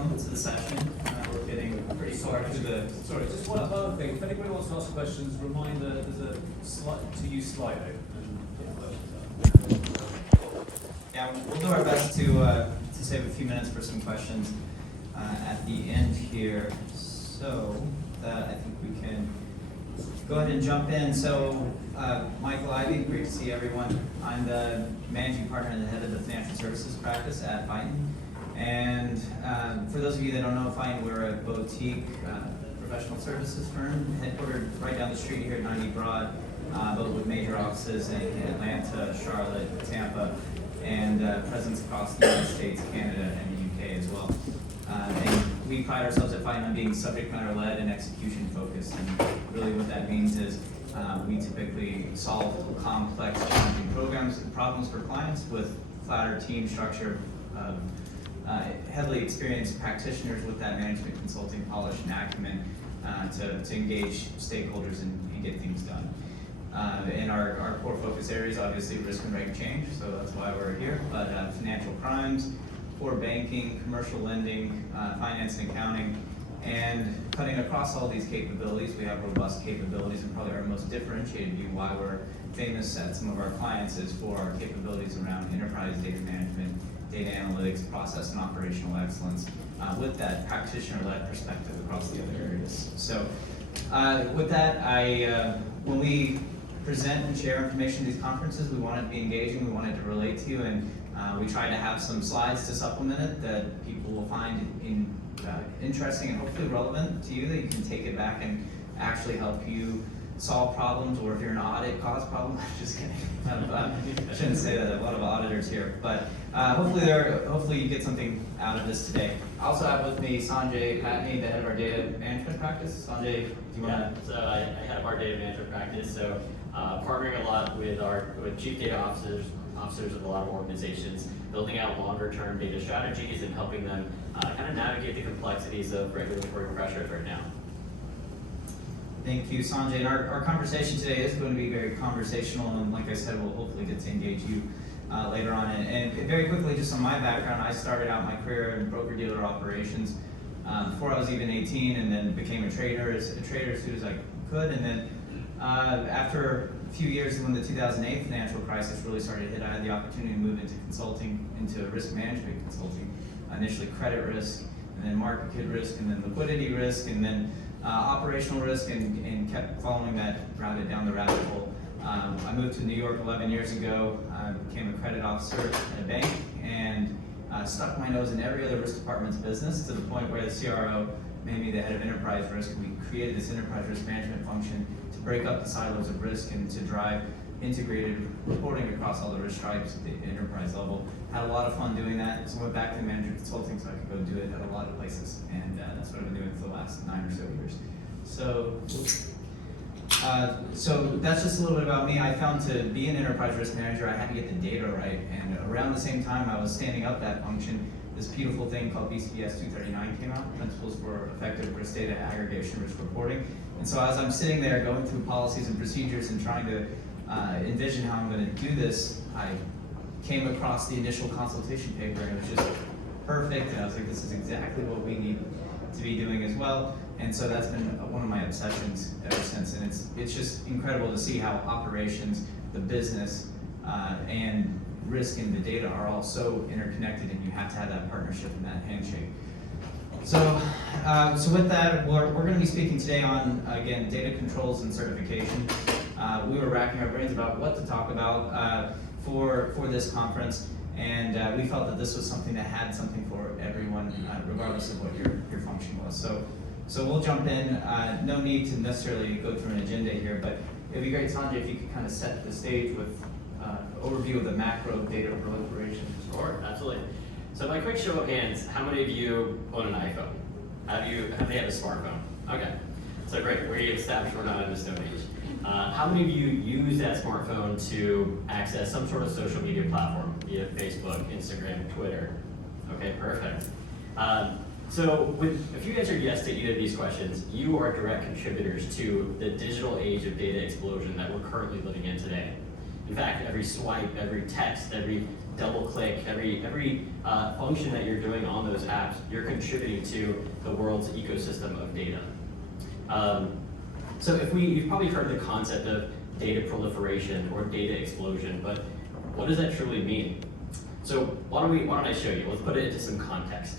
welcome to the session. We're getting pretty far through the. Sorry, just one other thing. If anybody wants to ask questions, reminder there's a slide to use Slido. Yeah, we'll do our best to save a few minutes for some questions at the end here. So I think we can go ahead and jump in. So Michael, Ivie, great to see everyone. I'm the managing partner and the head of the financial services practice at Pattni. And for those of you that don't know Pattni, we're a boutique professional services firm headquartered right down the street here at 90 Broad, but with major offices in Atlanta, Charlotte, Tampa, and presence across the United States, Canada, and the UK as well. And we pride ourselves at Pattni on being subject matter led and execution focused. And really what that means is we typically solve complex, challenging programs and problems for clients with flatter team structure of heavily experienced practitioners with that management consulting polish and acumen to engage stakeholders and get things done. And our core focus areas, obviously risk and reg change, so that's why we're here, but financial crimes, core banking, commercial lending, finance and accounting, and cutting across all these capabilities, we have robust capabilities, and probably our most differentiated view why we're famous at some of our clients is for our capabilities around enterprise data management, data analytics, process and operational excellence, with that practitioner-led perspective across the other areas. So with that, when we present and share information at these conferences, we want it to be engaging, we want it to relate to you, and we try to have some slides to supplement it that people will find interesting and hopefully relevant to you, that you can take it back and actually help you solve problems, or if you're an audit, cause problems. Just kidding. I shouldn't say that. A lot of auditors here, but hopefully you get something out of this today. I also have with me Sanjay, Pattni, the head of our data management practice. Sanjay, do you want to? So I head up our data management practice. So partnering a lot with chief data officers of a lot of organizations, building out longer-term data strategies and helping them kind of navigate the complexities of regulatory pressures right now. Thank you, Sanjay. And our conversation today is going to be very conversational, and like I said, we'll hopefully get to engage you later on. And very quickly, just on my background, I started out my career in broker-dealer operations before I was even 18, and then became a trader as soon as I could. And then after a few years, when the 2008 financial crisis really started to hit, I had the opportunity to move into consulting, into risk management consulting. Initially credit risk, and then market risk, and then liquidity risk, and then operational risk, and kept following that route down the rabbit hole. I moved to New York 11 years ago. I became a credit officer at a bank, and stuck my nose in every other risk department's business, to the point where the CRO made me the head of enterprise risk. We created this enterprise risk management function to break up the silos of risk and to drive integrated reporting across all the risk stripes at the enterprise level. Had a lot of fun doing that, so went back to management consulting so I could go do it at a lot of places, and that's what I've been doing for the last 9 or so years. So that's just a little bit about me. I found to be an enterprise risk manager, I had to get the data right, and around the same time I was standing up that function, this beautiful thing called BCBS 239 came out, Principles for Effective Risk Data Aggregation Risk Reporting. And so as I'm sitting there going through policies and procedures and trying to envision how I'm going to do this, I came across the initial consultation paper, and it was just perfect, and I was like, this is exactly what we need to be doing as well. And so that's been one of my obsessions ever since, and it's just incredible to see how operations, the business, and risk and the data are all so interconnected, and you have to have that partnership and that handshake. So with that, we're going to be speaking today on, again, data controls and certification. We were racking our brains about what to talk about for this conference, and we felt that this was something that had something for everyone, regardless of what your function was. So we'll jump in. No need to necessarily go through an agenda here, but it'd be great, Sanjay, if you could kind of set the stage with overview of the macro data proliferation. Sure, absolutely. So by quick show of hands, how many of you own an iPhone? How many have a smartphone? Okay, so great, we established we're not in the Stone Age. How many of you use that smartphone to access some sort of social media platform, be it Facebook, Instagram, Twitter? Okay, perfect. So if you answered yes to either of these questions, you are direct contributors to the digital age of data explosion that we're currently living in today. In fact, every swipe, every text, every double click, every function that you're doing on those apps, you're contributing to the world's ecosystem of data. So you've probably heard the concept of data proliferation or data explosion, but what does that truly mean? So why don't I show you? Let's put it into some context.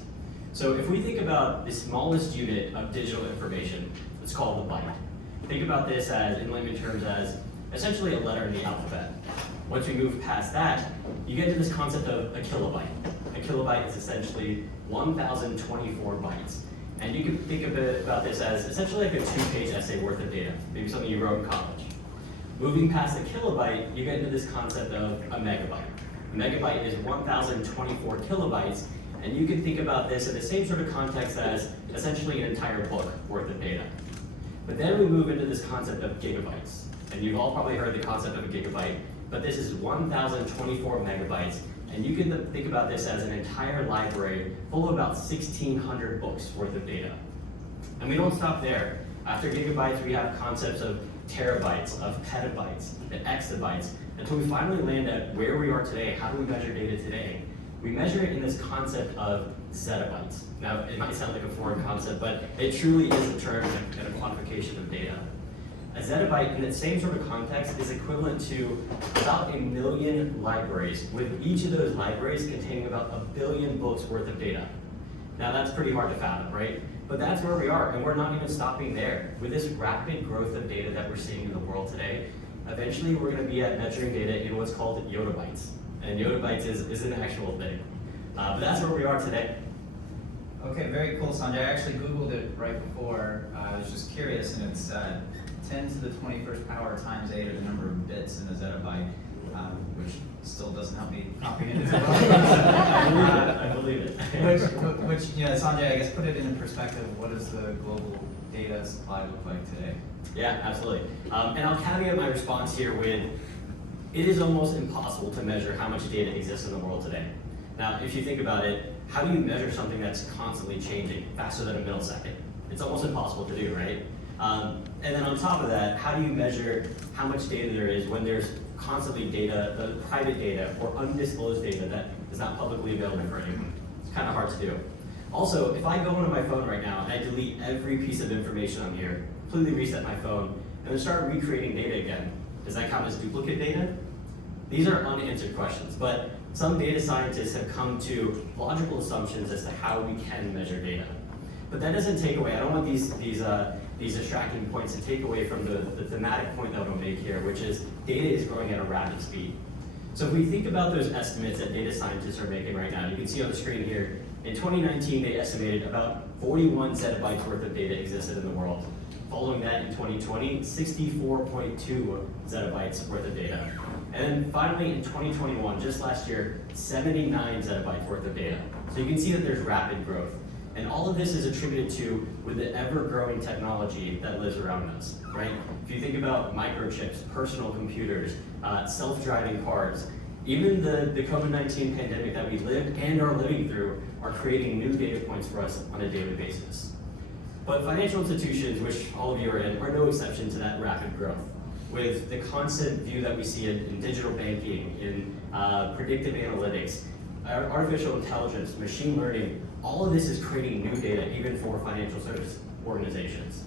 So if we think about the smallest unit of digital information, it's called the byte. Think about this as, in layman terms, as essentially a letter in the alphabet. Once we move past that, you get to this concept of a kilobyte. A kilobyte is essentially 1,024 bytes. And you can think about this as essentially like a 2-page essay worth of data, maybe something you wrote in college. Moving past the kilobyte, you get into this concept of a megabyte. A megabyte is 1,024 kilobytes, and you can think about this in the same sort of context as essentially an entire book worth of data. But then we move into this concept of gigabytes. And you've all probably heard the concept of a gigabyte, but this is 1,024 megabytes, and you can think about this as an entire library full of about 1,600 books worth of data. And we don't stop there. After gigabytes, we have concepts of terabytes, of petabytes, and exabytes, until we finally land at where we are today. How do we measure data today? We measure it in this concept of zettabytes. Now, it might sound like a foreign concept, but it truly is a term and a quantification of data. A zettabyte, in the same sort of context, is equivalent to about 1 million libraries, with each of those libraries containing about 1 billion books worth of data. Now, that's pretty hard to fathom, right? But that's where we are, and we're not even stopping there. With this rapid growth of data that we're seeing in the world today, eventually we're going to be at measuring data in what's called yottabytes. And yottabytes is an actual thing. But that's where we are today. Okay, very cool, Sanjay. I actually Googled it right before. I was just curious, and it's 10 to the 21st power times 8 are the number of bits in a zettabyte, which still doesn't help me comprehend it well. I believe it. which, you know, Sanjay, I guess put it in perspective. What does the global data supply look like today? Yeah, absolutely. And I'll caveat my response here with, it is almost impossible to measure how much data exists in the world today. Now, if you think about it, how do you measure something that's constantly changing faster than a millisecond? It's almost impossible to do, right? And then on top of that, how do you measure how much data there is when there's constantly data, the private data or undisclosed data that is not publicly available for anyone? It's kind of hard to do. Also, if I go into my phone right now and I delete every piece of information on here, completely reset my phone, and then start recreating data again, does that count as duplicate data? These are unanswered questions, but some data scientists have come to logical assumptions as to how we can measure data. But that doesn't take away, I don't want these distracting points to take away from the thematic point that I'll make here, which is data is growing at a rapid speed. So if we think about those estimates that data scientists are making right now, you can see on the screen here, in 2019 they estimated about 41 zettabytes worth of data existed in the world. Following that in 2020, 64.2 zettabytes worth of data. And then finally in 2021, just last year, 79 zettabytes worth of data. So you can see that there's rapid growth. And all of this is attributed to with the ever-growing technology that lives around us, right? If you think about microchips, personal computers, self-driving cars, even the COVID-19 pandemic that we lived and are living through are creating new data points for us on a daily basis. But financial institutions, which all of you are in, are no exception to that rapid growth. With the constant view that we see in digital banking, in predictive analytics, artificial intelligence, machine learning, all of this is creating new data even for financial service organizations.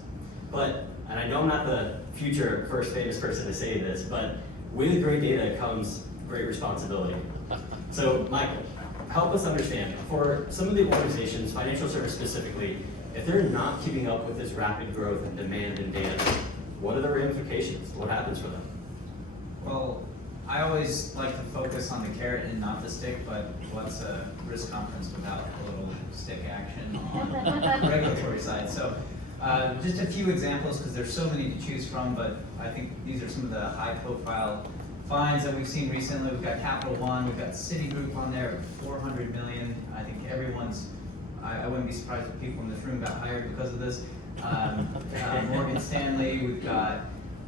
But, and I know I'm not the future first famous person to say this, but with great data comes great responsibility. So Michael, help us understand, for some of the organizations, financial service specifically, if they're not keeping up with this rapid growth and demand in data, what are the ramifications? What happens for them? Well, I always like to focus on the carrot and not the stick, but what's a risk conference without a little stick action on the regulatory side? So just a few examples, because there's so many to choose from, but I think these are some of the high-profile fines that we've seen recently. We've got Capital One, we've got Citigroup on there, 400 million. I think everyone's, I wouldn't be surprised if people in this room got hired because of this. Morgan Stanley, we've got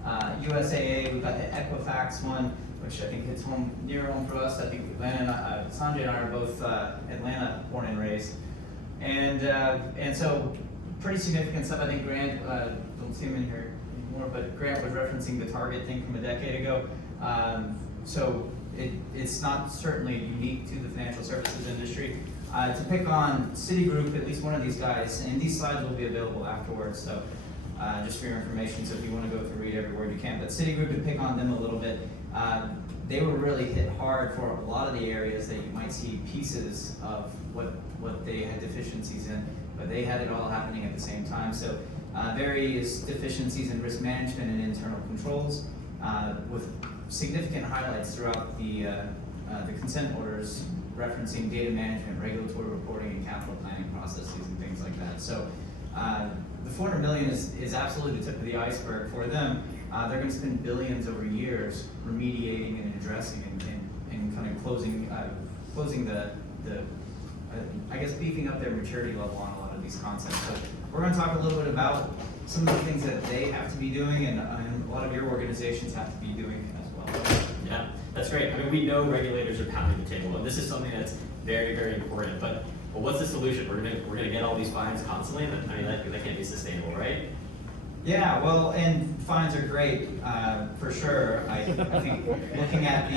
USAA, we've got the Equifax one, which I think hits home, near home for us. I think Atlanta, Sanjay and I are both Atlanta born and raised. And so pretty significant stuff. I think Grant, don't see him in here anymore, but Grant was referencing the Target thing from a decade ago. So it's not certainly unique to the financial services industry. To pick on Citigroup, at least one of these guys, and these slides will be available afterwards, so just for your information, so if you want to go through read every word you can. But Citigroup, to pick on them a little bit, they were really hit hard for a lot of the areas that you might see pieces of what they had deficiencies in, but they had it all happening at the same time. So various deficiencies in risk management and internal controls, with significant highlights throughout the consent orders referencing data management, regulatory reporting, and capital planning processes and things like that. So the $400 million is absolutely the tip of the iceberg for them. They're going to spend billions over years remediating and addressing and kind of closing the I guess beefing up their maturity level on a lot of these concepts. So we're going to talk a little bit about some of the things that they have to be doing and a lot of your organizations have to be doing as well. Yeah, that's great. I mean, we know regulators are pounding the table, and this is something that's very, very important. But what's the solution? We're gonna get all these fines constantly. I mean, that can't be sustainable, right? Yeah, well, and fines are great for sure. I think looking at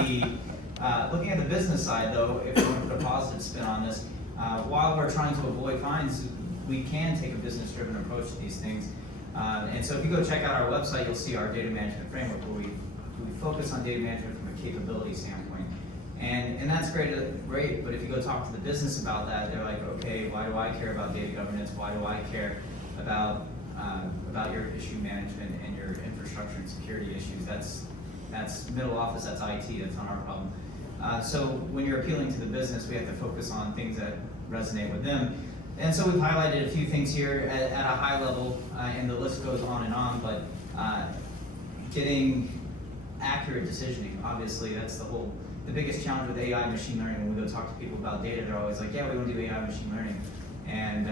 the business side, though, if we want to put a positive spin on this, while we're trying to avoid fines, we can take a business-driven approach to these things. And so if you go check out our website, you'll see our data management framework where we focus on data management from a capability standpoint. And that's great, but if you go talk to the business about that, they're like, okay, why do I care about data governance? Why do I care about your issue management and your infrastructure and security issues? That's middle office, that's IT, that's not our problem. So when you're appealing to the business, we have to focus on things that resonate with them. And so we've highlighted a few things here at a high level, and the list goes on, but getting accurate decisioning, obviously that's the biggest challenge with AI and machine learning. When we go talk to people about data, they're always like, yeah, we want to do AI and machine learning. And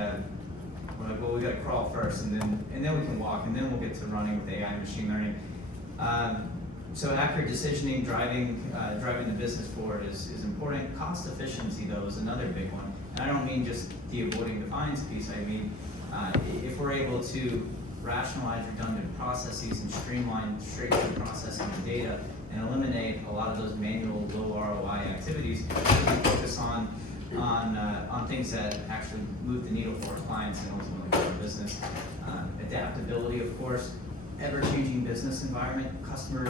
we're like, well, we got to crawl first, and then we can walk, and then we'll get to running with AI and machine learning. So accurate decisioning, driving the business forward is important. Cost efficiency, though, is another big one. And I don't mean just the avoiding the fines piece. I mean, if we're able to rationalize redundant processes and streamline straight-through processing of data and eliminate a lot of those manual low ROI activities, we can focus on things that actually move the needle for our clients and ultimately for our business. Adaptability, of course. Ever-changing business environment, customer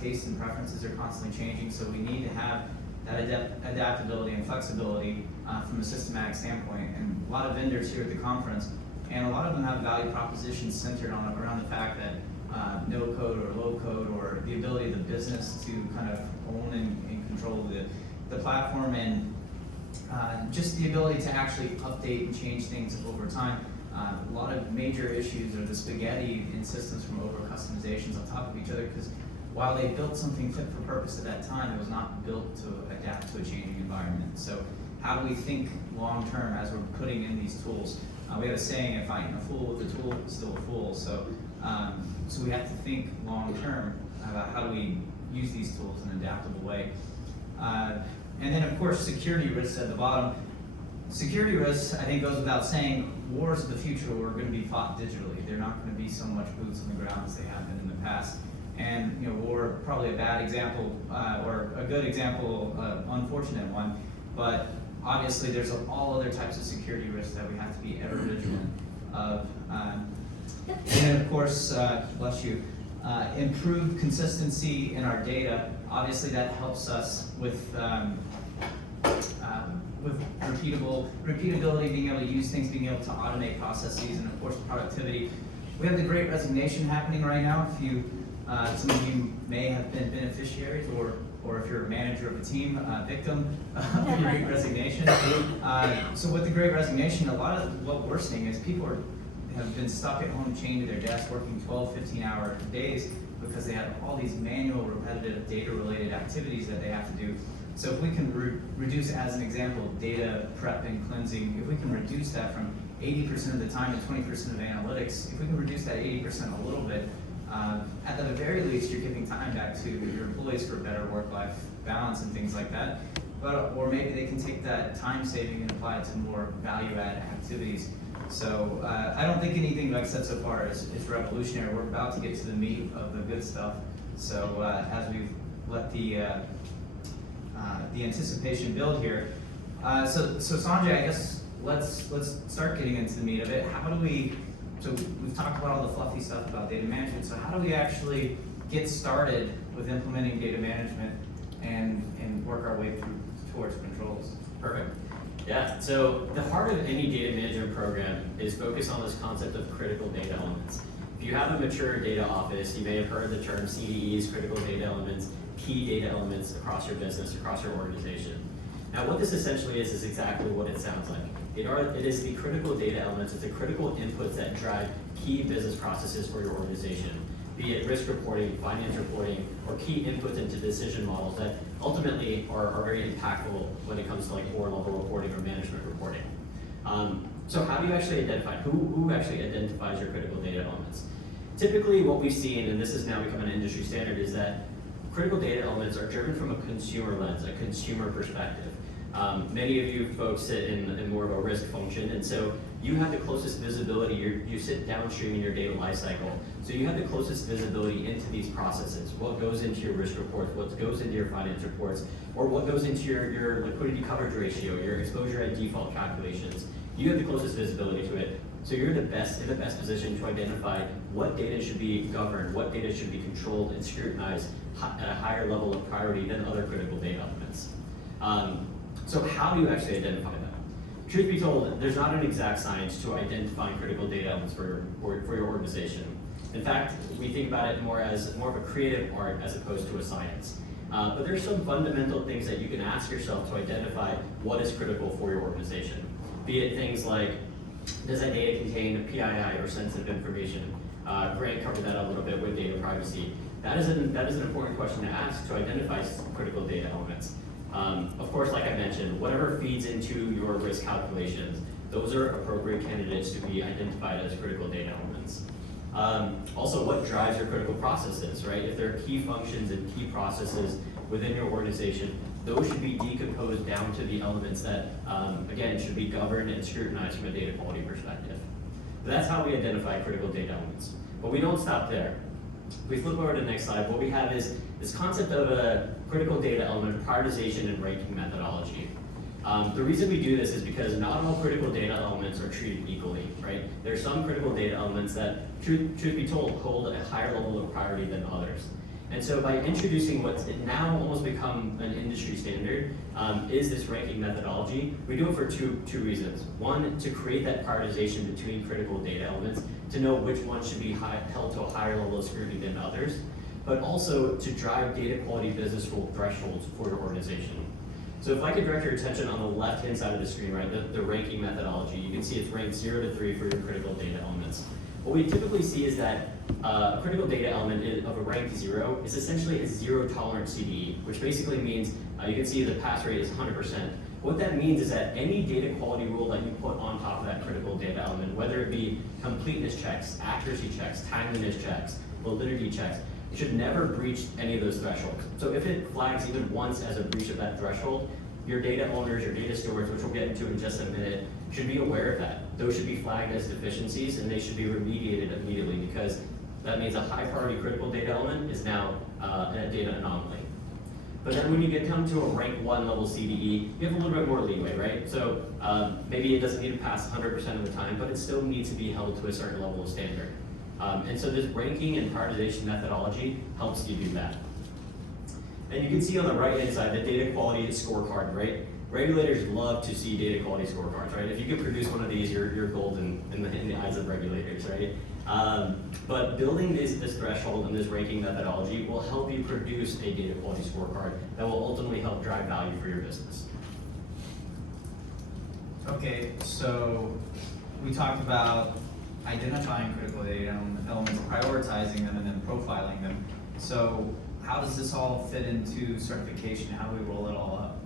tastes and preferences are constantly changing, so we need to have that adaptability and flexibility from a systematic standpoint. And a lot of vendors here at the conference, and a lot of them have value propositions centered around the fact that no code or low code, or the ability of the business to kind of own and control the platform, and just the ability to actually update and change things over time. A lot of major issues are the spaghetti in systems from over customizations on top of each other, because while they built something fit for purpose at that time, it was not built to adapt to a changing environment. So how do we think long term as we're putting in these tools? We have a saying, if I'm a fool with a tool, I'm still a fool. So we have to think long term about how do we use these tools in an adaptable way. And then of course, security risks at the bottom. Security risks, I think, goes without saying. Wars of the future are going to be fought digitally. They're not going to be so much boots on the ground as they have been in the past. And war, probably a bad example, or a good example, unfortunate one. But obviously, there's all other types of security risks that we have to be ever vigilant of. And then, of course, bless you, improved consistency in our data. Obviously, that helps us with repeatability, being able to use things, being able to automate processes, and of course productivity. We have the Great Resignation happening right now. If you, some of you may have been beneficiaries, or if you're a manager of a team, victim of the Great Resignation. So with the Great Resignation, a lot of what we're seeing is people have been stuck at home, chained to their desk, working 12, 15-hour days because they have all these manual, repetitive, data-related activities that they have to do. So if we can reduce, as an example, data prep and cleansing, if we can reduce that from 80% of the time to 20% of analytics, if we can reduce that 80% a little bit, at the very least, you're giving time back to your employees for better work-life balance and things like that. Or maybe they can take that time saving and apply it to more value-add activities. So I don't think anything I've said so far is revolutionary. We're about to get to the meat of the good stuff. So as we've let the the anticipation build here. So Sanjay, I guess let's start getting into the meat of it. How do we? So we've talked about all the fluffy stuff about data management. So how do we actually get started with implementing data management and work our way towards controls? Perfect. Yeah, so the heart of any data management program is focused on this concept of critical data elements. If you have a mature data office, you may have heard the term CDEs, critical data elements, key data elements across your business, across your organization. Now what this essentially is exactly what it sounds like. It is the critical data elements, it's the critical inputs that drive key business processes for your organization, be it risk reporting, finance reporting, or key inputs into decision models that ultimately are very impactful when it comes to like board level reporting or management reporting. So how do you actually identify, who actually identifies your critical data elements? Typically what we've seen, and this has now become an industry standard, is that critical data elements are driven from a consumer lens, a consumer perspective. Many of you folks sit in more of a risk function, and so you have the closest visibility. You sit downstream in your data lifecycle, so you have the closest visibility into these processes. What goes into your risk reports, what goes into your finance reports, or what goes into your liquidity coverage ratio, your exposure at default calculations. You have the closest visibility to it, so you're in the best position to identify what data should be governed, what data should be controlled and scrutinized at a higher level of priority than other critical data elements. So how do you actually identify them? Truth be told, there's not an exact science to identifying critical data elements for your organization. In fact, we think about it more of a creative art as opposed to a science. But there's some fundamental things that you can ask yourself to identify what is critical for your organization. Be it things like, does that data contain PII or sensitive information? Grant covered that a little bit with data privacy. That is an important question to ask to identify critical data elements. Of course, like I mentioned, whatever feeds into your risk calculations, those are appropriate candidates to be identified as critical data elements. Also, what drives your critical processes, right? If there are key functions and key processes within your organization, those should be decomposed down to the elements that, again, should be governed and scrutinized from a data quality perspective. So that's how we identify critical data elements. But we don't stop there. If we flip over to the next slide, what we have is this concept of a critical data element prioritization and ranking methodology. The reason we do this is because not all critical data elements are treated equally, right? There are some critical data elements that, truth be told, hold a higher level of priority than others. And so by introducing what's now almost become an industry standard, is this ranking methodology. We do it for two reasons. One, to create that prioritization between critical data elements, to know which ones should be held to a higher level of scrutiny than others, but also to drive data quality business rule thresholds for your organization. So if I could direct your attention on the left-hand side of the screen, right, the ranking methodology, you can see it's ranked 0 to 3 for your critical data elements. What we typically see is that a critical data element of a rank 0 is essentially a zero tolerance CDE, which basically means you can see the pass rate is 100%. What that means is that any data quality rule that you put on top of that critical data element, whether it be completeness checks, accuracy checks, timeliness checks, validity checks, it should never breach any of those thresholds. So if it flags even once as a breach of that threshold, your data owners, your data stewards, which we'll get into in just a minute, should be aware of that. Those should be flagged as deficiencies and they should be remediated immediately, because that means a high priority critical data element is now a data anomaly. But then when you get down to a rank 1 level CDE, you have a little bit more leeway, right? So maybe it doesn't need to pass 100% of the time, but it still needs to be held to a certain level of standard. And so this ranking and prioritization methodology helps you do that. And you can see on the right-hand side the data quality scorecard, right? Regulators love to see data quality scorecards, right? If you can produce one of these, you're golden in the eyes of regulators, right? But building this threshold and this ranking methodology will help you produce a data quality scorecard that will ultimately help drive value for your business. Okay, so we talked about identifying critical data elements, prioritizing them, and then profiling them. So how does this all fit into certification? How do we roll it all up?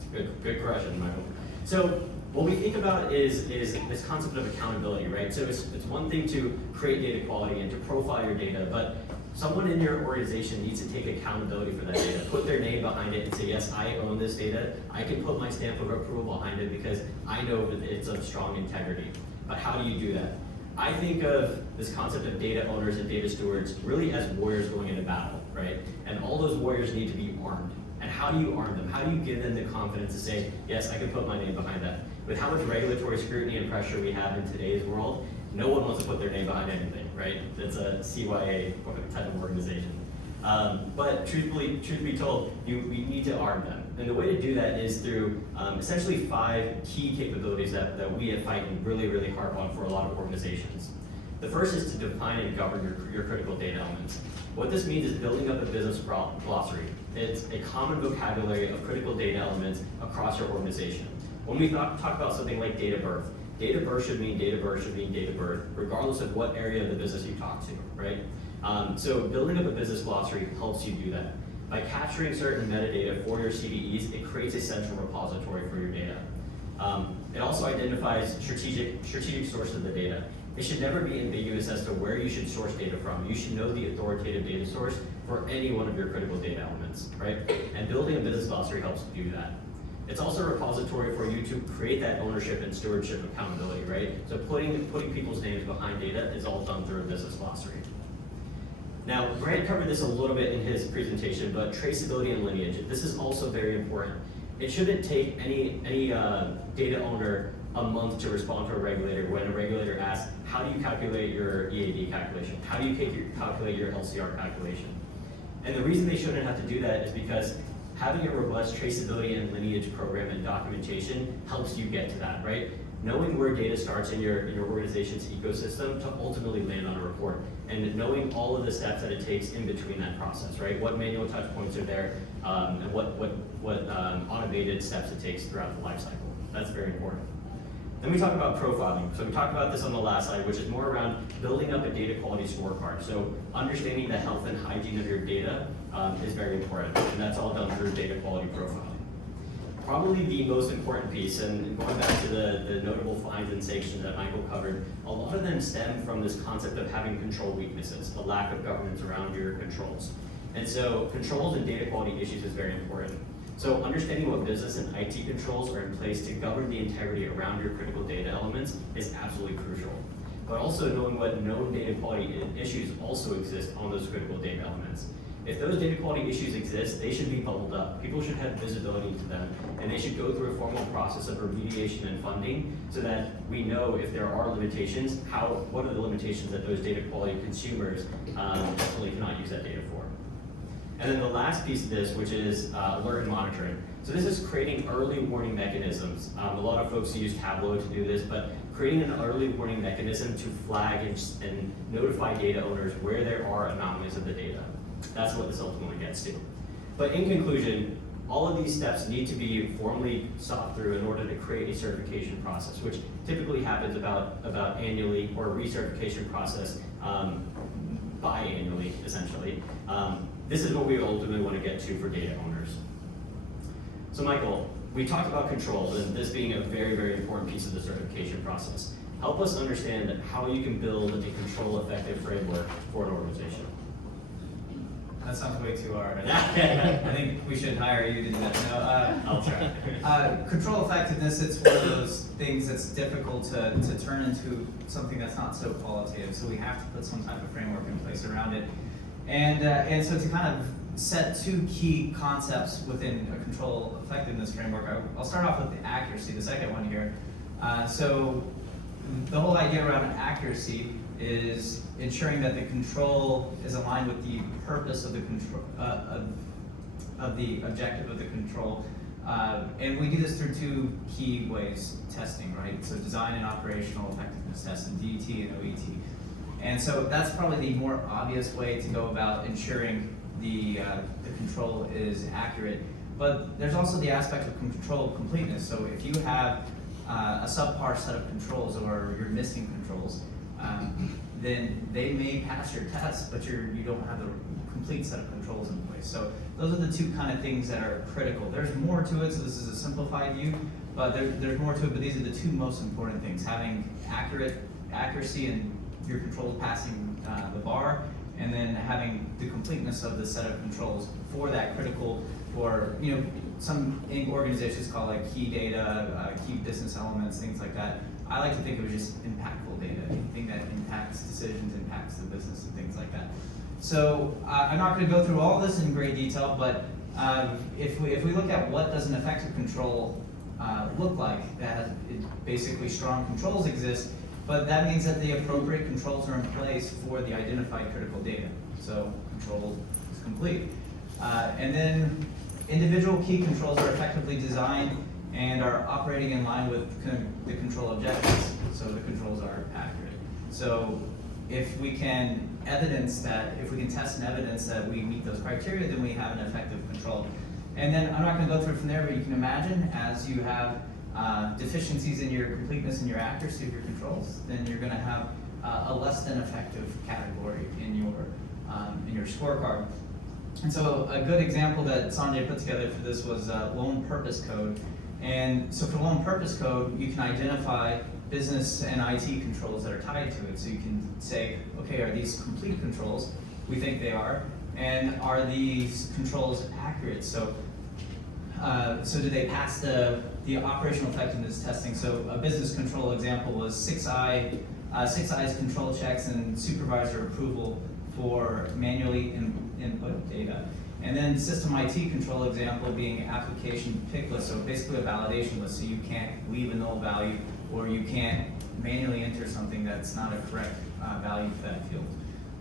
Good question, Michael. So what we think about is this concept of accountability, right? So it's one thing to create data quality and to profile your data, but someone in your organization needs to take accountability for that data, put their name behind it and say, yes, I own this data. I can put my stamp of approval behind it because I know that it's of strong integrity. But how do you do that? I think of this concept of data owners and data stewards really as warriors going into battle, right? And all those warriors need to be armed. And how do you arm them? How do you give them the confidence to say, yes, I can put my name behind that? With how much regulatory scrutiny and pressure we have in today's world, no one wants to put their name behind anything, right? It's a CYA type of organization. But truth be told, we need to arm them. And the way to do that is through essentially 5 key capabilities that we at Pattni really, really harp on for a lot of organizations. The first is to define and govern your critical data elements. What this means is building up a business glossary. It's a common vocabulary of critical data elements across your organization. When we talk about something like date of birth should mean date of birth should mean date of birth, regardless of what area of the business you talk to, right? So building up a business glossary helps you do that. By capturing certain metadata for your CDEs, it creates a central repository for your data. It also identifies strategic sources of the data. It should never be ambiguous as to where you should source data from. You should know the authoritative data source for any one of your critical data elements, right? And building a business glossary helps do that. It's also a repository for you to create that ownership and stewardship accountability, right? So putting people's names behind data is all done through a business glossary. Now, Grant covered this a little bit in his presentation, but traceability and lineage, this is also very important. It shouldn't take any data owner a month to respond to a regulator when a regulator asks, how do you calculate your EAD calculation? How do you calculate your LCR calculation? And the reason they shouldn't have to do that is because having a robust traceability and lineage program and documentation helps you get to that, right? Knowing where data starts in your organization's ecosystem to ultimately land on a report, and knowing all of the steps that it takes in between that process, right? What manual touch points are there, and what automated steps it takes throughout the life cycle. That's very important. Then we talk about profiling. So we talked about this on the last slide, which is more around building up a data quality scorecard. So understanding the health and hygiene of your data is very important, and that's all done through data quality profiling. Probably the most important piece, and going back to the notable fines and sanctions that Michael covered, a lot of them stem from this concept of having control weaknesses, a lack of governance around your controls. And so controls and data quality issues is very important. So understanding what business and IT controls are in place to govern the integrity around your critical data elements is absolutely crucial. But also knowing what known data quality issues also exist on those critical data elements. If those data quality issues exist, they should be bubbled up. People should have visibility into them, and they should go through a formal process of remediation and funding so that we know if there are limitations, what are the limitations that those data quality consumers definitely cannot use that data for. And then the last piece of this, which is alert and monitoring. So this is creating early warning mechanisms. A lot of folks use Tableau to do this, but creating an early warning mechanism to flag and notify data owners where there are anomalies of the data. That's what this ultimately gets to. But in conclusion, all of these steps need to be formally sought through in order to create a certification process, which typically happens about annually, or a recertification process biannually, essentially. This is what we ultimately want to get to for data owners. So Michael, we talked about controls, and this being a very, very important piece of the certification process. Help us understand how you can build a control-effective framework for an organization. That sounds way too hard. I think we should hire you to do that. No, I'll try. Control effectiveness, it's one of those things that's difficult to turn into something that's not so qualitative. So we have to put some type of framework in place around it. And so to kind of set 2 key concepts within a control effectiveness framework, I'll start off with the accuracy, the second one here. So the whole idea around accuracy is ensuring that the control is aligned with the purpose of the control, of the objective of the control. And we do this through 2 key ways: testing, right? So design and operational effectiveness tests, and DET and OET. And so that's probably the more obvious way to go about ensuring the control is accurate. But there's also the aspect of control completeness. So if you have a subpar set of controls, or you're missing controls, then they may pass your test, but you don't have the complete set of controls in place. So those are the 2 kind of things that are critical. There's more to it, so this is a simplified view, but there's more to it, but these are the 2 most important things: having accuracy and your controls passing the bar, and then having the completeness of the set of controls for that critical, for, some organizations call it key data, key business elements, things like that. I like to think of it just impactful data, anything that impacts decisions, impacts the business, and things like that. So I'm not going to go through all this in great detail, but if we look at what does an effective control look like, basically strong controls exist, but that means that the appropriate controls are in place for the identified critical data. So control is complete. And then individual key controls are effectively designed and are operating in line with the control objectives, so the controls are accurate. So if we can test and evidence that we meet those criteria, then we have an effective control. And then I'm not going to go through it from there, but you can imagine as you have deficiencies in your completeness and your accuracy of your controls, then you're going to have a less than effective category in your scorecard. And so a good example that Sanjay put together for this was loan purpose code. And so for loan purpose code, you can identify business and IT controls that are tied to it. So you can say, okay, are these complete controls? We think they are. And are these controls accurate? So do they pass the operational effectiveness testing? So a business control example was 6I's control checks and supervisor approval for manually input data. And then system IT control example being application pick list, so basically a validation list, so you can't leave a null value or you can't manually enter something that's not a correct value for that field.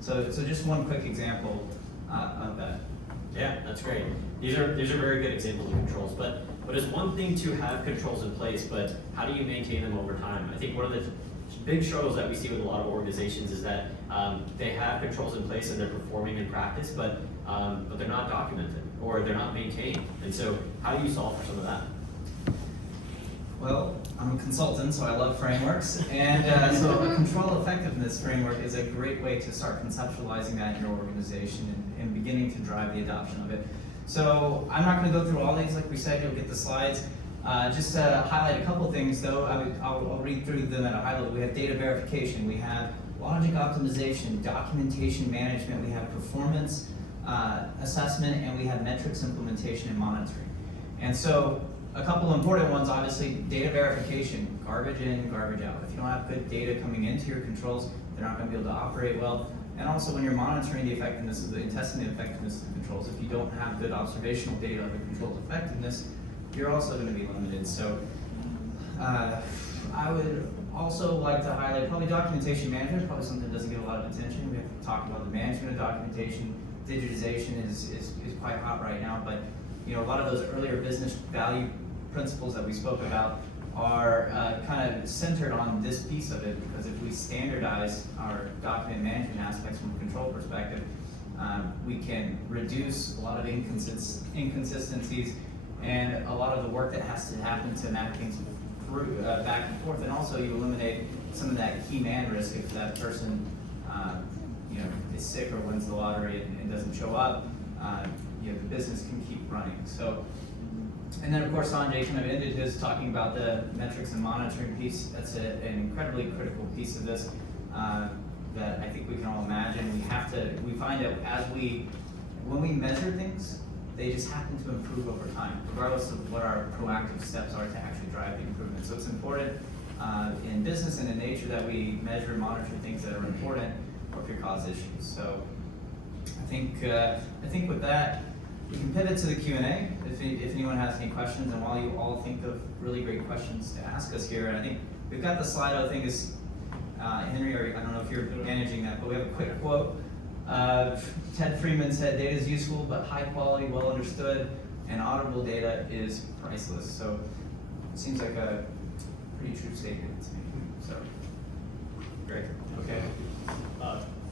So just one quick example of that. Yeah, that's great. These are very good examples of controls, but it's one thing to have controls in place, but how do you maintain them over time? I think one of the big struggles that we see with a lot of organizations is that they have controls in place and they're performing in practice, but they're not documented or they're not maintained. And so how do you solve for some of that? Well, I'm a consultant, so I love frameworks, and so a control effectiveness framework is a great way to start conceptualizing that in your organization and beginning to drive the adoption of it. So I'm not going to go through all these, like we said, you'll get the slides. Just to highlight a couple things though, I'll read through them at a high level. We have data verification, we have logic optimization, documentation management, we have performance assessment, and we have metrics implementation and monitoring. And so a couple important ones, obviously, data verification, garbage in, garbage out. If you don't have good data coming into your controls, they're not going to be able to operate well. And also when you're monitoring the effectiveness of and testing the effectiveness of the controls, if you don't have good observational data of the control's effectiveness, you're also going to be limited. So I would also like to highlight probably documentation management, probably something that doesn't get a lot of attention. We have to talk about the management of documentation. Digitization is quite hot right now, but a lot of those earlier business value principles that we spoke about are kind of centered on this piece of it, because if we standardize our document management aspects from a control perspective, we can reduce a lot of inconsistencies and a lot of the work that has to happen to map things through, back and forth, and also you eliminate some of that key man risk if that person is sick or wins the lottery and doesn't show up. The business can keep running. So, and then of course Sanjay kind of ended his talking about the metrics and monitoring piece. That's an incredibly critical piece of this that I think we can all imagine. We find that when we measure things, they just happen to improve over time, regardless of what our proactive steps are to actually drive the improvement. So it's important in business and in nature that we measure and monitor things that are important or could cause issues. So I think with that, we can pivot to the Q&A if anyone has any questions. And while you all think of really great questions to ask us here, I think we've got the slide. I think is Henry, or I don't know if you're managing that, but we have a quick quote. Ted Freeman said, "Data is useful, but high quality, well understood, and auditable data is priceless." So it seems like a pretty true statement to me. So great. Okay.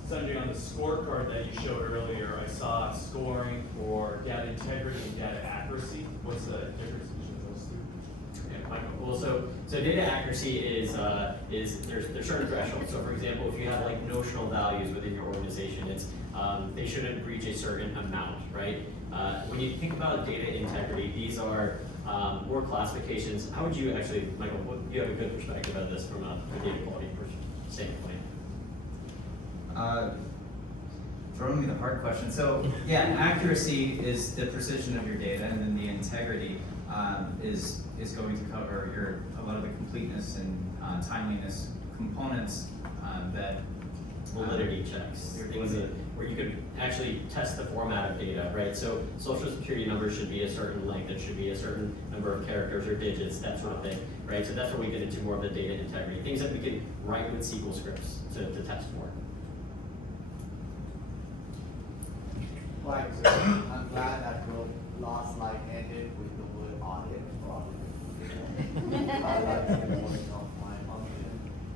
Sanjay, on the scorecard that you showed earlier, I saw scoring for data integrity and data accuracy. What's the difference between those two? Yeah, Michael. Well, so data accuracy is there's certain thresholds. So for example, if you have like notional values within your organization, it's they shouldn't reach a certain amount, right? When you think about data integrity, these are more classifications. How would you actually, Michael? You have a good perspective of this from a data quality standpoint. Throwing me the hard question. So yeah, accuracy is the precision of your data, and then the integrity is going to cover a lot of the completeness and timeliness components that validity checks, things that, where you could actually test the format of data, right? So social security numbers should be a certain length, it should be a certain number of characters or digits, that sort of thing, right? So that's where we get into more of the data integrity, things that we can write with SQL scripts to test for. Right, so I'm glad that your last slide ended with the word audit. I like the point of my function.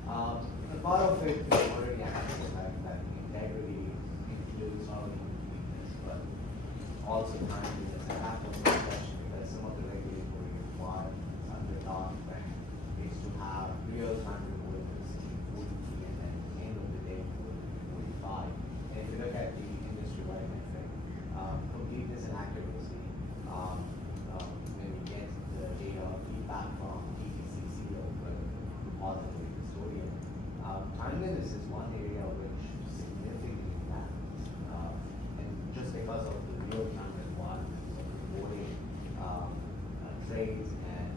A part of it is already answered, like that integrity includes not only completeness, but also timeliness. I have one more question because some of the regulatory requirements under document is to have real-time reports in 40 and then at the end of the day 45. And if you look at the industry-wide metric, completeness and accuracy, when we get the data feedback from TTCC or the repository custodian, timeliness is one area which significantly matters. And just because of the real-time requirements of reporting trades and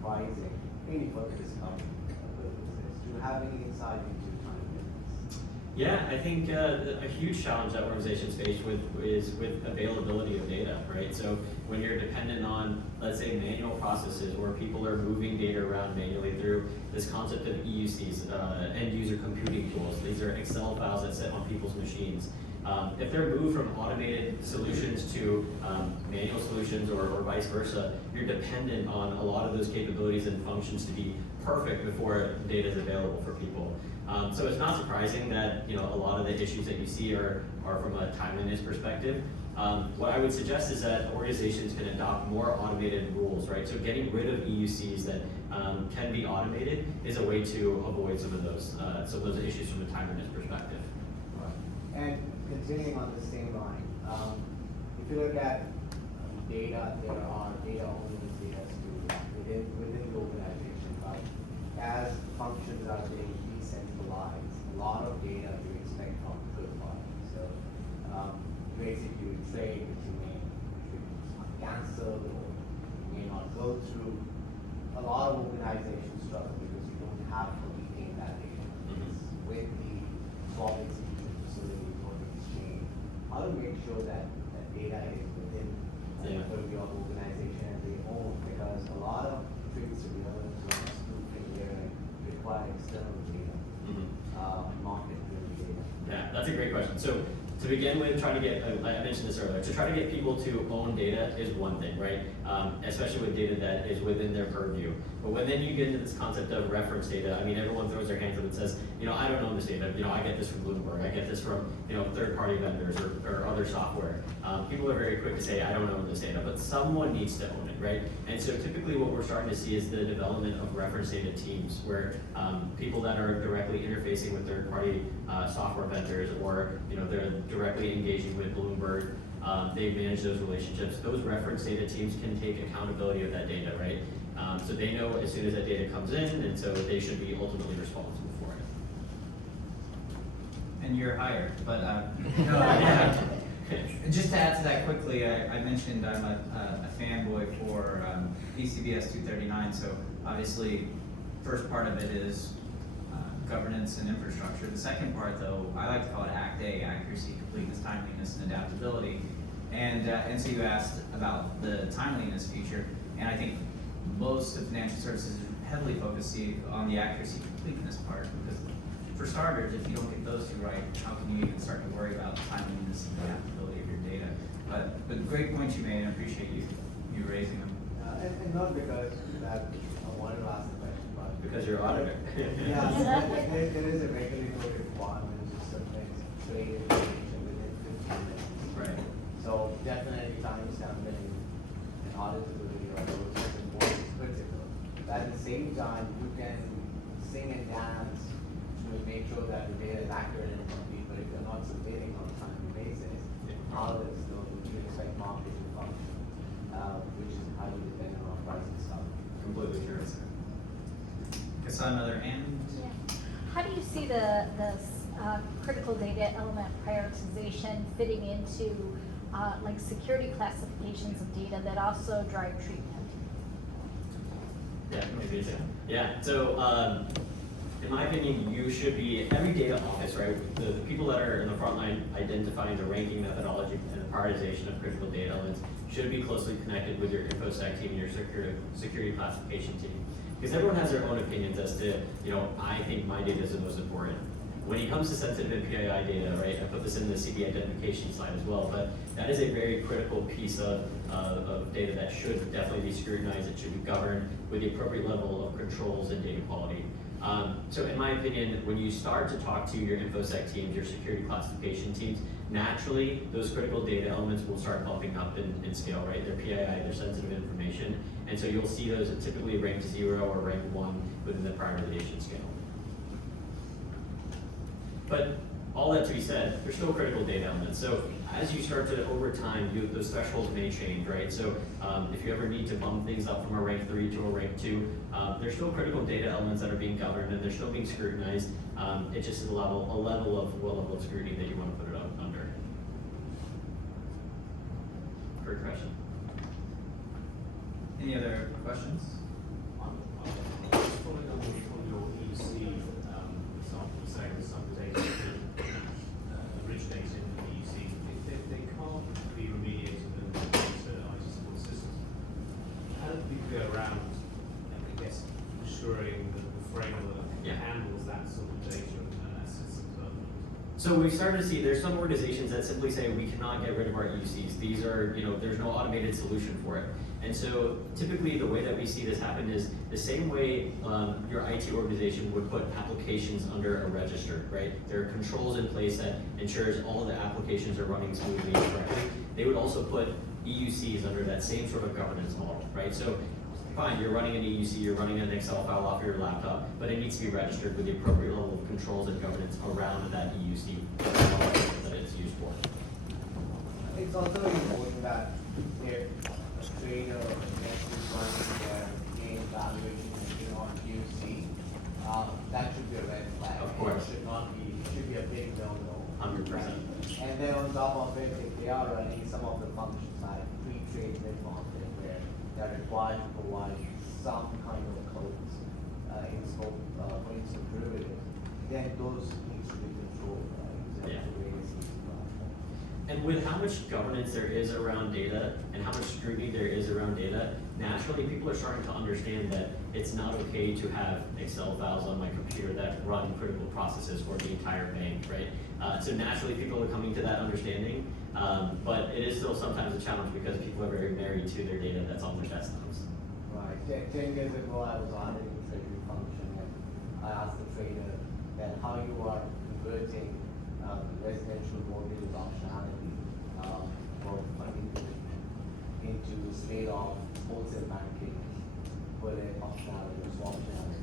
pricing, really for the discovery purposes. Do you have any insight into timeliness? Yeah, I think a huge challenge that organizations face is with availability of data, right? So when you're dependent on, let's say, manual processes where people are moving data around manually through this concept of EUCs, end user computing tools. These are Excel files that sit on people's machines. If they're moved from automated solutions to manual solutions or vice versa, you're dependent on a lot of those capabilities and functions to be perfect before data is available for people. So it's not surprising that a lot of the issues that you see are from a timeliness perspective. What I would suggest is that organizations can adopt more automated rules, right? So getting rid of EUCs that can be automated is a way to avoid some of those issues from a timeliness perspective. Right. And continuing on the same line, if you look at data, there are data owners, data stewards within the organization, right? As functions are being decentralized, a lot of data you expect from third parties. So you execute a trade which you may cancel or you may not go through. A lot of organizations struggle because you don't have to retain that data. With the swap execution facility or the exchange, how to make sure that that data is within the purview of organization and they own, because a lot of trades to be done spoofing there require external data, market-driven data. Yeah, that's a great question. So to begin with, trying to get, I mentioned this earlier, to try to get people to own data is one thing, right? Especially with data that is within their purview. But when then you get into this concept of reference data, I mean, everyone throws their hands up and says, I don't own this data. I get this from Bloomberg. I get this from, third-party vendors or other software. People are very quick to say, I don't own this data, but someone needs to own it, right? And so typically what we're starting to see is the development of reference data teams where people that are directly interfacing with third-party software vendors or, they're directly engaging with Bloomberg, they manage those relationships. Those reference data teams can take accountability of that data, right? So they know as soon as that data comes in, and so they should be ultimately responsible for it. And you're hired, but just to add to that quickly, I mentioned I'm a fanboy for PCBS 239, so obviously first part of it is governance and infrastructure. The second part, though, I like to call it Act A, accuracy, completeness, timeliness, and adaptability. And so you asked about the timeliness feature, and I think most of financial services are heavily focused on the accuracy, completeness part, because for starters, if you don't get those two right, how can you even start to worry about timeliness and the adaptability of your data? But great points you made, and I appreciate you raising them. And not because that I wanted to ask the question, but Because you're an auditor. there is a regulatory requirement to submit trade information within 15 minutes. Right. So definitely timestamping and auditability are those important, critical. But at the same time, you can sing and dance to make sure that the data is accurate and complete, but if you're not submitting on a timely basis, auditors know you expect market to function, which is highly dependent on pricing stuff. Completely true. I saw another hand. Yeah. How do you see the critical data element prioritization fitting into like security classifications of data that also drive treatment? Yeah, maybe so. Yeah, so in my opinion, you should be, every data office, right, the people that are in the front line identifying the ranking methodology and the prioritization of critical data elements should be closely connected with your InfoSec team and your security classification team. Because everyone has their own opinions as to, I think my data is the most important. When it comes to sensitive and PII data, right, I put this in the CD identification slide as well, but that is a very critical piece of data that should definitely be scrutinized. It should be governed with the appropriate level of controls and data quality. So in my opinion, when you start to talk to your InfoSec teams, your security classification teams, naturally those critical data elements will start bumping up in scale, right? Their PII, their sensitive information, and so you'll see those typically ranked 0 or ranked 1 within the prioritization scale. But all that to be said, there's still critical data elements. So as you start to, over time, those thresholds may change, right? So if you ever need to bump things up from a rank 3 to a rank 2, there's still critical data elements that are being governed and they're still being scrutinized. It's just a level of what level of scrutiny that you want to put it up under. Great question. Any other questions? Just following on from your EC example, saying that some data originates in the EC, if they can't be remediated and into IT support systems, how do we go around, I guess, ensuring that the framework handles that sort of data and assets and development? So we've started to see there's some organizations that simply say we cannot get rid of our EUCs. These are, there's no automated solution for it. And so typically the way that we see this happen is the same way your IT organization would put applications under a register, right? There are controls in place that ensures all of the applications are running smoothly and correctly. They would also put EUCs under that same sort of governance model, right? So fine, you're running an EUC, you're running an Excel file off your laptop, but it needs to be registered with the appropriate level of controls and governance around that EUC that it's used for. It's also important that if a trader is running their game valuation engine on QC, that should be a red flag. Of course. It should be a big no-no. 100%. And then on top of it, if they are running some of the functions like pre-trade mid-market, where they're required to provide some kind of codes in scope, for instance, derivatives, then those need to be controlled, right? Yeah. The way it's used to run. And with how much governance there is around data and how much scrutiny there is around data, naturally people are starting to understand that it's not okay to have Excel files on my computer that run critical processes for the entire bank, right? So naturally people are coming to that understanding, but it is still sometimes a challenge because people are very married to their data that's on their desktops. Right. 10 years ago, I was auditing a treasury function, and I asked the trader that how you are converting residential mortgages optionality for funding into the state of wholesale banking for the optionality or swap optionality.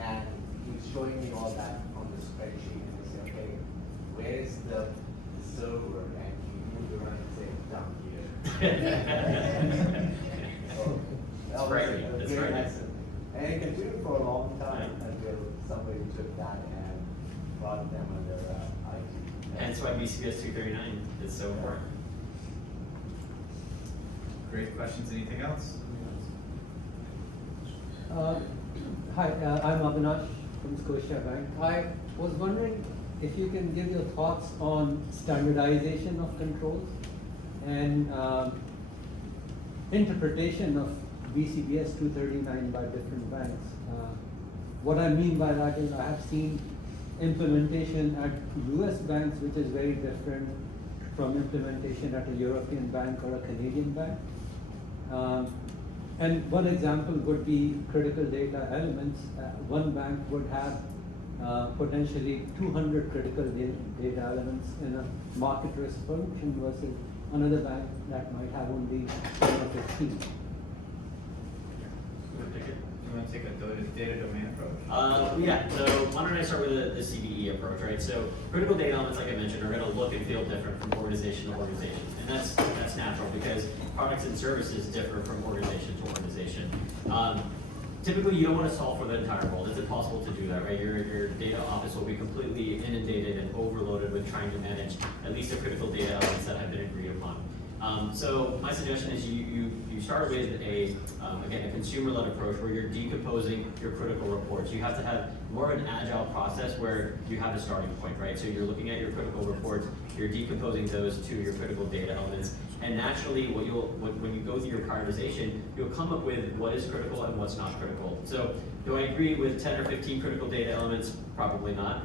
And he's showing me all that on the spreadsheet, and I say, okay, where is the server? And he moved around and said, down here. So, that was frightening. a It's great frightening. lesson. And it continued for a long time until somebody took that and brought them under IT. Hence why BCBS 239 is so important. Great questions. Anything else? Hi, I'm Avinash from Scotiabank. I was wondering if you can give your thoughts on standardization of controls and interpretation of BCBS 239 by different banks. What I mean by that is I have seen implementation at US banks which is very different from implementation at a European bank or a Canadian bank. And one example would be critical data elements. One bank would have potentially 200 critical data elements in a market risk function versus another bank that might have only 10 or 15. You want to take a data domain approach? Yeah, so why don't I start with the CDE approach, right? So critical data elements, like I mentioned, are going to look and feel different from organization to organization. And that's natural because products and services differ from organization to organization. Typically, you don't want to solve for the entire world. It's impossible to do that, right? Your data office will be completely inundated and overloaded with trying to manage at least the critical data elements that have been agreed upon. So my suggestion is you start with again, a consumer-led approach where you're decomposing your critical reports. You have to have more of an agile process where you have a starting point, right? So you're looking at your critical reports, you're decomposing those to your critical data elements, and naturally, when you go through your prioritization, you'll come up with what is critical and what's not critical. So, do I agree with 10 or 15 critical data elements? Probably not.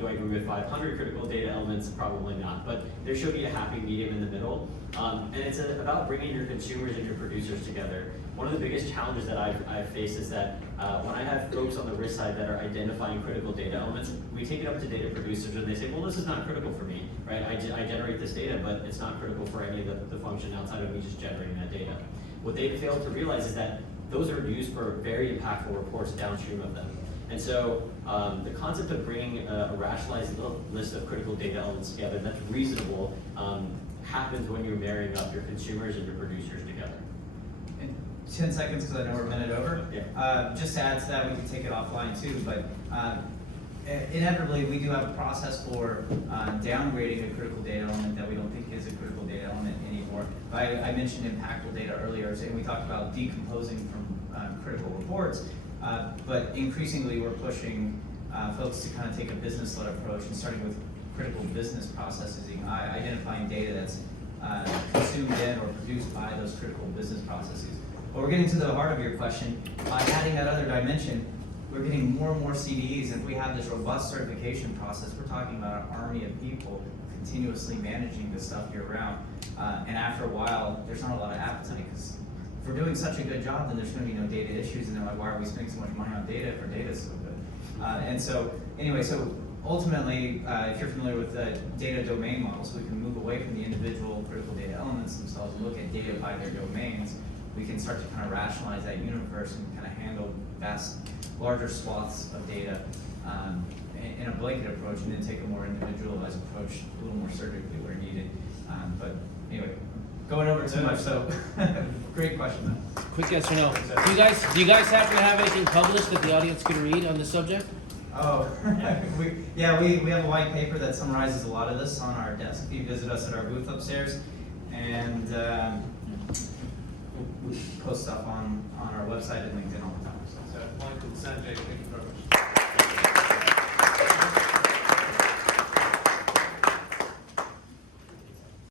Do I agree with 500 critical data elements? Probably not. But there should be a happy medium in the middle. And it's about bringing your consumers and your producers together. One of the biggest challenges that I've faced is that when I have folks on the risk side that are identifying critical data elements, we take it up to data producers and they say, well, this is not critical for me, right? I generate this data, but it's not critical for any of the function outside of me just generating that data. What they fail to realize is that those are used for very impactful reports downstream of them. And so the concept of bringing a rationalized list of critical data elements together that's reasonable happens when you're marrying up your consumers and your producers together. In 10 seconds, because I know we're a minute over. Yeah. Just to add to that, we can take it offline too, but inevitably we do have a process for downgrading a critical data element that we don't think is a critical data element anymore. I mentioned impactful data earlier, and we talked about decomposing from critical reports, but increasingly we're pushing folks to kind of take a business-led approach and starting with critical business processing, identifying data that's consumed in or produced by those critical business processes. But we're getting to the heart of your question. By adding that other dimension, we're getting more and more CDEs, and if we have this robust certification process, we're talking about an army of people continuously managing this stuff year-round. And after a while, there's not a lot of appetite, because if we're doing such a good job, then there's going to be no data issues, and they're like, why are we spending so much money on data if our data is so good? And so, anyway, so ultimately, if you're familiar with the data domain model, so we can move away from the individual critical data elements themselves and look at data by their domains, we can start to kind of rationalize that universe and kind of handle larger swaths of data in a blanket approach, and then take a more individualized approach, a little more surgically where needed. But anyway, going over too much, so great question though. Quick yes or no. Do you guys happen to have anything published that the audience can read on the subject? Oh, we have a white paper that summarizes a lot of this on our desk. If you visit us at our booth upstairs, and we post stuff on our website and LinkedIn all the time. So, Michael, Sanjay, thank you very much.